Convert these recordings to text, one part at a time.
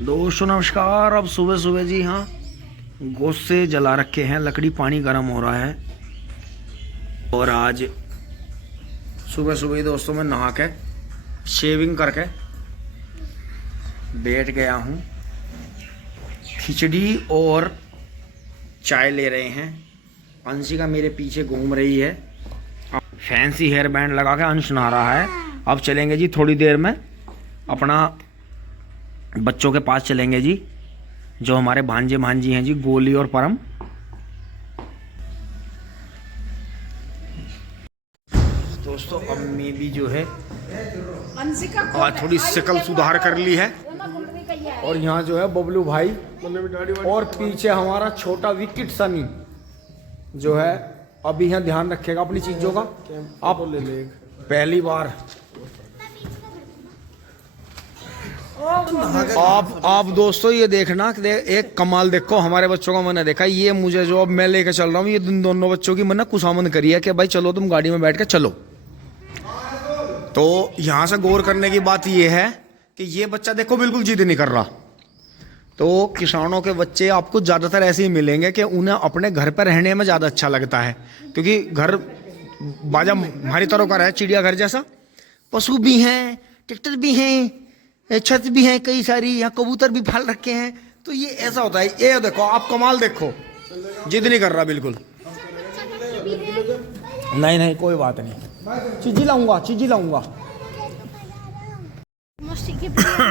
दोस्तों नमस्कार। अब सुबह सुबह जी हाँ गोश्त से जला रखे हैं लकड़ी, पानी गर्म हो रहा है। और आज सुबह सुबह ही दोस्तों मैं नहा के शेविंग करके बैठ गया हूँ। खिचड़ी और चाय ले रहे हैं। अंशिका मेरे पीछे घूम रही है, फैंसी हेयर बैंड लगा के अंश नहा रहा है। अब चलेंगे जी थोड़ी देर में अपना बच्चों के पास चलेंगे जी, जो हमारे भांजे भांजी हैं जी, गोली और परम। दोस्तों अम्मी भी जो है आज थोड़ी शकल सुधार कर ली है। और यहाँ जो है बबलू भाई और पीछे हमारा छोटा विकेट सनी जो है अभी यहाँ ध्यान रखेगा अपनी चीजों का। आप पहली बार आप दोस्तों ये देखना, एक कमाल देखो हमारे बच्चों का। मैंने देखा ये मुझे जो अब मैं लेके चल रहा हूँ, ये दोनों बच्चों की मैंने खुशामद करी है कि भाई चलो तुम गाड़ी में बैठ के चलो। तो यहाँ से गौर करने की बात ये है कि ये बच्चा देखो बिल्कुल जिद नहीं कर रहा। तो किसानों के बच्चे आपको ज़्यादातर ऐसे ही मिलेंगे कि उन्हें अपने घर पर रहने में ज़्यादा अच्छा लगता है, क्योंकि घर बाजा हमारी तरह का है, चिड़ियाघर जैसा। पशु भी हैं, ट्रैक्टर भी हैं, छत भी है कई सारी, यहाँ कबूतर भी पाल रखे हैं। तो ये ऐसा होता है। ये देखो आप कमाल देखो, जिद नहीं कर रहा बिल्कुल। नहीं कोई बात नहीं, चीजी लाऊंगा।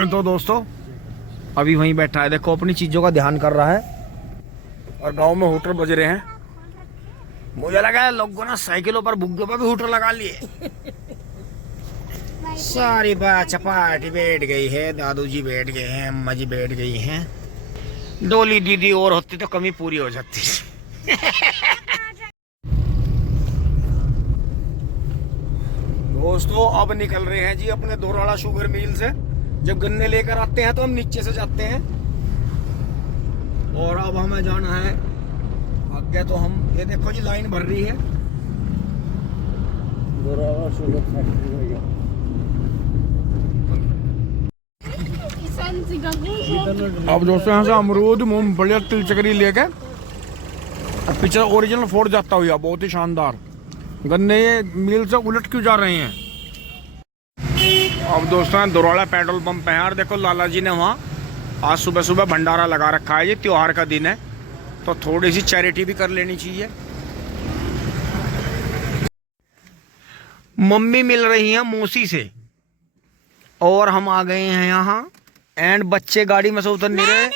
तो दोस्तों अभी वहीं बैठा है, देखो अपनी चीजों का ध्यान कर रहा है। और गांव में हूटर बज रहे हैं। मुझे लगा है लोगों ने साइकिलों पर बुग्गे पर भी हूटर लगा लिए। सारी बात चपाटी बैठ गई है, दादू जी बैठ गए हैं, अम्मा जी बैठ गई हैं। डोली दीदी और होती तो कमी पूरी हो जाती। दोस्तों अब निकल रहे हैं जी अपने दोराड़ा शुगर मिल से। जब गन्ने लेकर आते हैं तो हम नीचे से जाते हैं। और अब हमें जाना है आगे। तो हम ये देखो जी लाइन भर रही है, दोराड़ा शुगर फैक्ट्री हो गया। अब दोस्तों यहाँ से अमरूद, मूंगफली, तिल चकरी लेके पीछे ओरिजिनल फोर्ड जाता हुआ बहुत ही शानदार। गन्ने ये मिल से उलट क्यों जा रहे हैं। अब दोस्तों दोराड़ा पेट्रोल पंप है यार। देखो लाला जी ने वहाँ आज सुबह सुबह भंडारा लगा रखा है। ये त्योहार का दिन है तो थोड़ी सी चैरिटी भी कर लेनी चाहिए। मम्मी मिल रही है मौसी से और हम आ गए हैं यहाँ। एंड बच्चे गाड़ी में से उतर नहीं रहे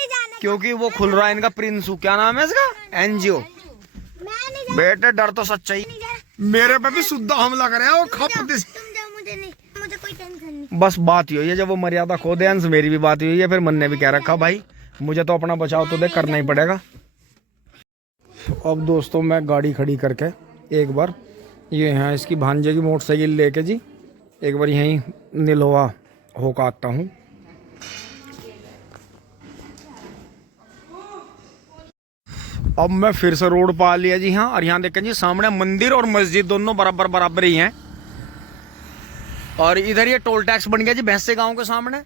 क्योंकि वो खुल रहा है इनका प्रिंसू, क्या नाम है इसका, एनजीओ। बेटे डर तो सच्चा ही, मेरे पे भी शुद्ध हमला करे वो खप। मुझे कोई टेंशन नहीं। बस बात ही हुई है, जब वो मर्यादा खो दे अंश, मेरी भी बात हुई है। फिर मन ने भी कह रखा भाई मुझे तो अपना बचाव तो दे, करना ही पड़ेगा। अब दोस्तों मैं गाड़ी खड़ी करके एक बार ये है इसकी भांजे की मोटरसाइकिल लेके जी एक बार यहीं नीलोवा होकर आता हूँ। अब मैं फिर से रोड पा लिया जी हाँ। और यहाँ देखें जी सामने मंदिर और मस्जिद दोनों बराबर ही हैं। और इधर ये टोल टैक्स बन गया जी भैंसे गांव के सामने।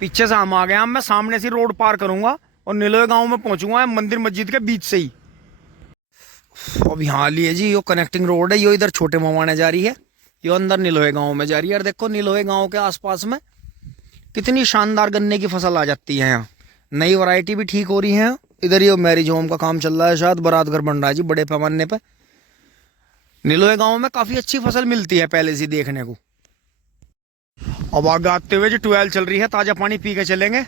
पीछे से हम आ गए। मैं सामने से रोड पार करूंगा और नीलोए गांव में पहुंचूंगा मंदिर मस्जिद के बीच से ही। अब यहाँ लिए जी यो कनेक्टिंग रोड है, यो इधर छोटे मवाने जा रही है, यो अंदर नीलोए गाँव में जा रही है। और देखो नीलोए गाँव के आसपास में कितनी शानदार गन्ने की फसल आ जाती है। यहाँ नई वैरायटी भी ठीक हो रही है। इधर ये मैरिज होम का काम चल रहा है, शायद बारात घर बन रहा है जी बड़े पैमाने पे। नीलोए गांव में काफी अच्छी फसल मिलती है पहले से देखने को। अब आगे आते हुए जी 12 चल रही है, ताजा पानी पी के चलेंगे।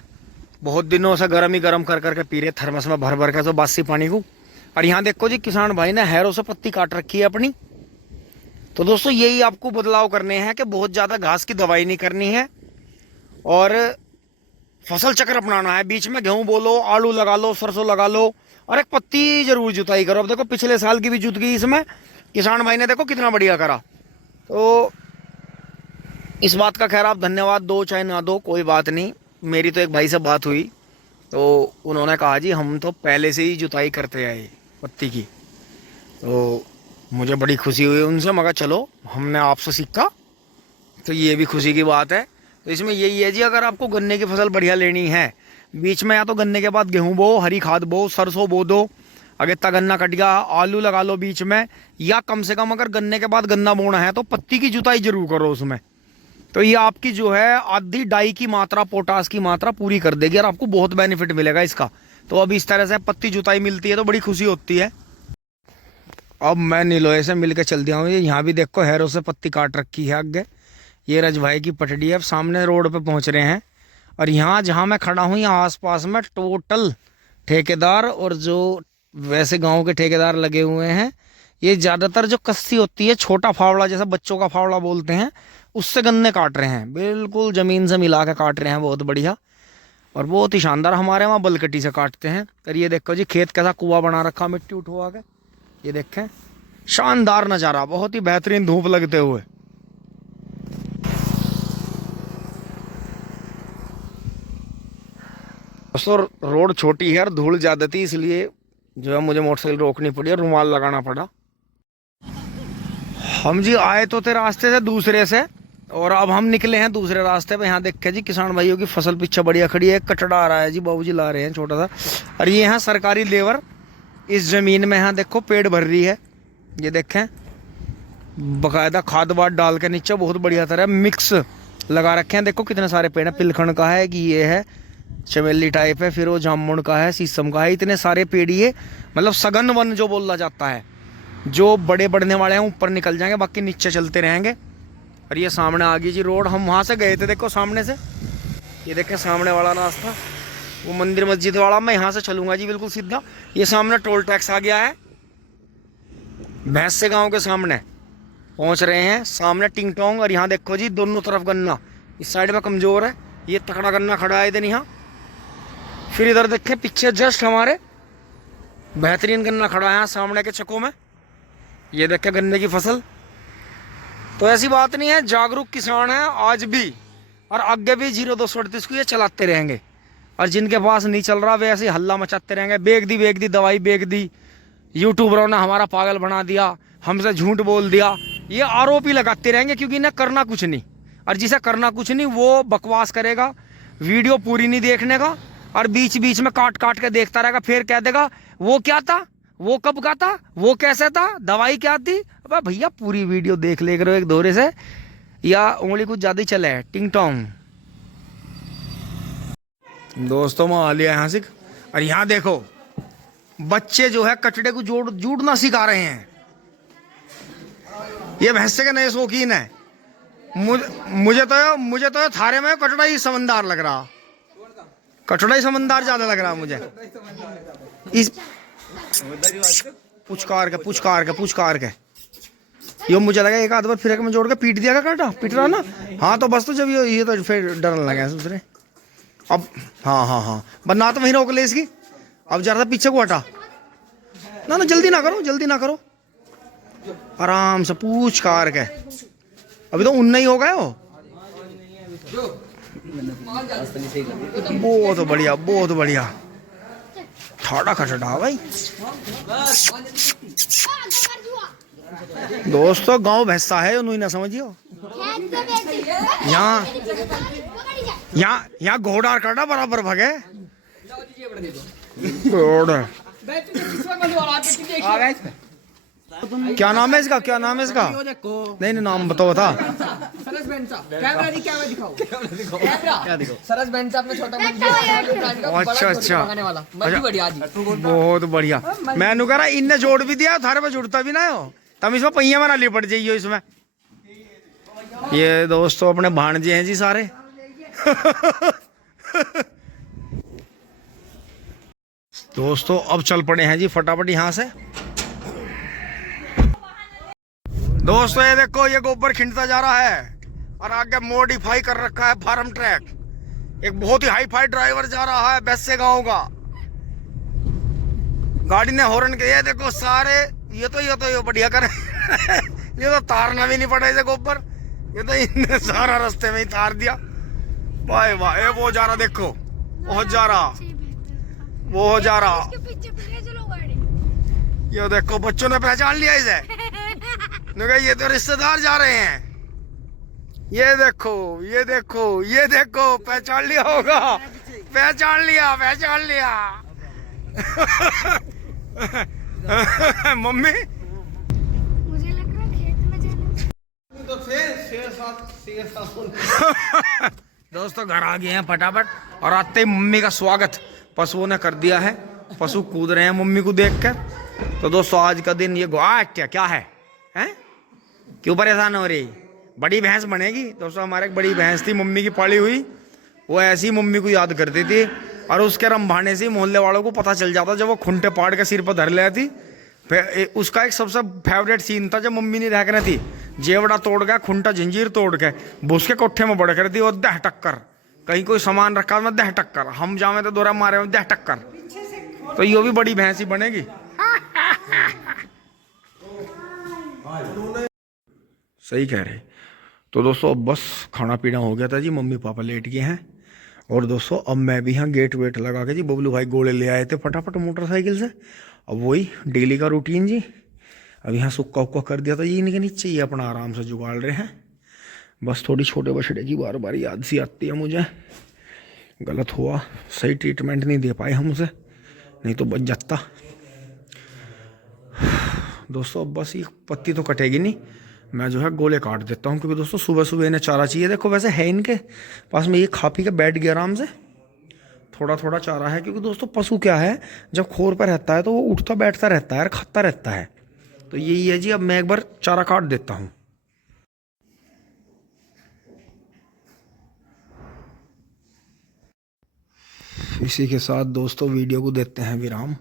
बहुत दिनों से गर्म ही गर्म कर करके पी रहे थर्मस में भर के तो बासी पानी को। और यहाँ देखो जी किसान भाई ने हैरों से पत्ती काट रखी है अपनी। तो दोस्तों यही आपको बदलाव करने हैं कि बहुत ज्यादा घास की दवाई नहीं करनी है और फसल चक्र अपनाना है। बीच में गेहूं बोलो, आलू लगा लो, सरसों लगा लो और एक पत्ती जरूर जुताई करो। अब देखो पिछले साल की भी जुत गई इसमें, किसान भाई ने देखो कितना बढ़िया करा। तो इस बात का खैर आप धन्यवाद दो चाहे ना दो कोई बात नहीं। मेरी तो एक भाई से बात हुई तो उन्होंने कहा जी हम तो पहले से ही जुताई करते आए पत्ती की। तो मुझे बड़ी खुशी हुई उनसे। मगर चलो हमने आपसे सीखा तो ये भी खुशी की बात है। तो इसमें यही है जी, अगर आपको गन्ने की फसल बढ़िया लेनी है बीच में या तो गन्ने के बाद गेहूं बो, हरी खाद बो, सरसों बो दो, अगर इतना गन्ना कट गया आलू लगा लो बीच में, या कम से कम अगर गन्ने के बाद गन्ना बोना है तो पत्ती की जुताई जरूर करो उसमें। तो ये आपकी जो है आधी डाई की मात्रा, पोटास की मात्रा पूरी कर देगी और आपको बहुत बेनिफिट मिलेगा इसका। तो अब इस तरह से पत्ती जुताई मिलती है तो बड़ी खुशी होती है। अब मैं नीलोए से मिल के चल दिया हूँ। यहाँ भी देखो हैरों से पत्ती काट रखी है आगे। ये रज भाई की पटड़ी है। अब सामने रोड पे पहुँच रहे हैं और यहाँ जहाँ मैं खड़ा हूँ यहाँ आसपास में टोटल ठेकेदार और जो वैसे गाँव के ठेकेदार लगे हुए हैं। ये ज़्यादातर जो कस्सी होती है, छोटा फावड़ा जैसा बच्चों का फावड़ा बोलते हैं, उससे गन्ने काट रहे हैं। बिल्कुल ज़मीन से मिला के काट रहे हैं, बहुत बढ़िया और बहुत ही शानदार। हमारे वहाँ बलकटी से काटते हैं। और ये देखो जी खेत कैसा कुआं बना रखा मिट्टी उठवा के, ये देखें शानदार नज़ारा, बहुत ही बेहतरीन धूप लगते हुए। दोस्तों रोड छोटी है और धूल ज़्यादा थी, इसलिए जो है मुझे मोटरसाइकिल रोकनी पड़ी और रुमाल लगाना पड़ा। हम जी आए तो थे रास्ते से दूसरे से और अब हम निकले हैं दूसरे रास्ते पे। यहाँ देखे जी किसान भाइयों की फसल पीछे बढ़िया खड़ी है। कचड़ा आ रहा है जी, बाबूजी ला रहे हैं छोटा सा। और ये यहाँ सरकारी लेबर इस ज़मीन में यहाँ देखो पेड़ भर रही है। ये देखें बाकायदा खाद वाद डाल के नीचे बहुत बढ़िया तरह मिक्स लगा रखे हैं। देखो कितने सारे पेड़ हैं। पिलखण का है कि ये है चमेली टाइप है, फिर वो जामुन का है, शीशम का है। इतने सारे पेड़, ये मतलब सघन वन जो बोला जाता है। जो बड़े बढ़ने वाले हैं ऊपर निकल जाएंगे, बाकी नीचे चलते रहेंगे। और ये सामने आ गई जी रोड। हम वहाँ से गए थे देखो सामने से, ये देखें सामने वाला रास्ता वो मंदिर मस्जिद वाला। मैं यहाँ से चलूँगा जी बिल्कुल सीधा। ये सामने टोल टैक्स आ गया है। भैंसे गाँव के सामने पहुँच रहे हैं। सामने टिंग टोंग और यहाँ देखो जी दोनों तरफ गन्ना। इस साइड में कमज़ोर है, ये तकड़ा गन्ना खड़ा है इधर यहाँ। फिर इधर देखें पीछे जस्ट हमारे बेहतरीन गन्ना खड़ा है सामने के चक्कों में। ये देखें गन्ने की फसल। तो ऐसी बात नहीं है, जागरूक किसान है आज भी और आगे भी 0238 को ये चलाते रहेंगे। और जिनके पास नहीं चल रहा वे ऐसे हल्ला मचाते रहेंगे। बेच दी दवाई, बेच दी, यूट्यूबरों ने हमारा पागल बना दिया, हमसे झूठ बोल दिया, ये आरोप ही लगाते रहेंगे क्योंकि इन्हें करना कुछ नहीं। और जिसे करना कुछ नहीं वो बकवास करेगा, वीडियो पूरी नहीं देखने का और बीच बीच में काट काट के देखता रहेगा। फिर कह देगा वो क्या था, वो कब का था, वो कैसे था, दवाई क्या थी। अब भैया पूरी वीडियो देख ले करो एक दौरे से, या उंगली कुछ ज़्यादा ही चले है। टिंग टोंग दोस्तों मैं आ लिया यहाँ से। और यहाँ देखो बच्चे जो है कचड़े को जोड़ना सिखा रहे हैं। ये भैंसे के नए शौकीन है। मुझे तो थारे में कचड़ा ही समझदार लग रहा, कचड़ा ही समझदार ज्यादा लग रहा मुझे। इस पुचकार के ये मुझे लगा एक आध बार फिर में जोड़ के पीट दिया काटा पीट रहा ना। हाँ तो बस तो जब ये तो फिर डरने लगे दूसरे। अब हाँ बन्ना तो वहीं रोक ले इसकी। अब जरा पीछे को हटा ना, जल्दी ना करो आराम से पूछ कार के। अभी तो उन्ना ही हो गए हो। बहुत बढ़िया ठाड़ा खचड़ा भाई। दोस्तों गांव भैंसा है उन्हें ना समझियो। यहाँ घोड़ा करना बराबर भगे घोड़ा। क्या नाम है इसका नहीं नाम बताओ था। अच्छा बहुत बढ़िया। मैंने कह रहा इनने जोड़ भी दिया, थारे पे जुड़ता भी ना हो, तब इसमें पहिया में नाली पड़ जाइए इसमें। ये दोस्तों अपने भाणजे हैं जी सारे। दोस्तों अब चल पड़े हैं जी फटाफट यहाँ से। दोस्तों ये देखो ये गोबर खिंडता जा रहा है और आगे मॉडिफाई कर रखा है फार्म ट्रैक। एक बहुत ही हाई फाई ड्राइवर जा रहा है भैंसे गांव का। गाड़ी ने हॉर्न के ये देखो सारे ये तो बढ़िया कर। ये तो तारना भी नहीं पड़ा इसे गोबर, ये तो इनने सारा रास्ते में ही तार दिया। वाह वाह वो जा रहा देखो, बहुत जा रहा। ये देखो बच्चों ने पहचान लिया इसे। ये तो रिश्तेदार जा रहे हैं। ये देखो पहचान लिया होगा। पहचान लिया पहचान लिया। मम्मी मुझे लग रहा खेत में जाना। तो शेर साथ दोस्तों घर आ गए हैं फटाफट, और आते ही मम्मी का स्वागत पशुओं ने कर दिया है। पशु कूद रहे हैं मम्मी को देखकर। तो दोस्तों आज का दिन ये क्या है हैं? क्यों परेशान हो रही? बड़ी भैंस बनेगी दोस्तों। हमारे एक बड़ी भैंस थी मम्मी की पाली हुई, वो ऐसी मम्मी को याद करती थी, और उसके रंभाने से मोहल्ले वालों को पता चल जाता जब वो खुंटे पाड़ के सिर पर धर लेती। उसका एक सबसे फेवरेट सीन था जब मम्मी नहीं रह थी, जेवड़ा तोड़ के खुंटा जंजीर तोड़ के भूस के कोठे में बड़ कर दी, और दह टक्कर कहीं कोई सामान रखा मैं दह टक्कर, हम जावे तो दोरा मारे में दह टक्कर। तो ये भी बड़ी भैंस ही बनेगी। सही कह रहे। तो दोस्तों अब बस खाना पीना हो गया था जी, मम्मी पापा लेट गए हैं, और दोस्तों अब मैं भी यहाँ गेट वेट लगा के जी, बबलू भाई गोले ले आए थे फटाफट मोटरसाइकिल से। अब वही डेली का रूटीन जी। अब यहाँ सुक्का उक्का कर दिया था जी इनके नीचे, ये अपना आराम से जुगाड़ रहे हैं। बस थोड़ी छोटे बछड़े की बार बार याद सी आती है मुझे, गलत हुआ, सही ट्रीटमेंट नहीं दे पाए हम उसे, नहीं तो बच जाता। दोस्तों अब बस ये पत्ती तो कटेगी नहीं, मैं जो है गोले काट देता हूँ, क्योंकि दोस्तों सुबह सुबह इन्हें चारा चाहिए। देखो वैसे है इनके पास में, ये खा पी के बैठ गया आराम से, थोड़ा थोड़ा चारा है। क्योंकि दोस्तों पशु क्या है, जब खोर पर रहता है तो वो उठता बैठता रहता है और खाता रहता है। तो यही है जी, अब मैं एक बार चारा काट देता हूँ। इसी के साथ दोस्तों वीडियो को देते हैं विराम।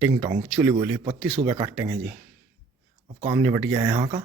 टिंग टोंग चुली बोली पत्ती सुबह काटेंगे जी, अब काम निपट गया है यहाँ का।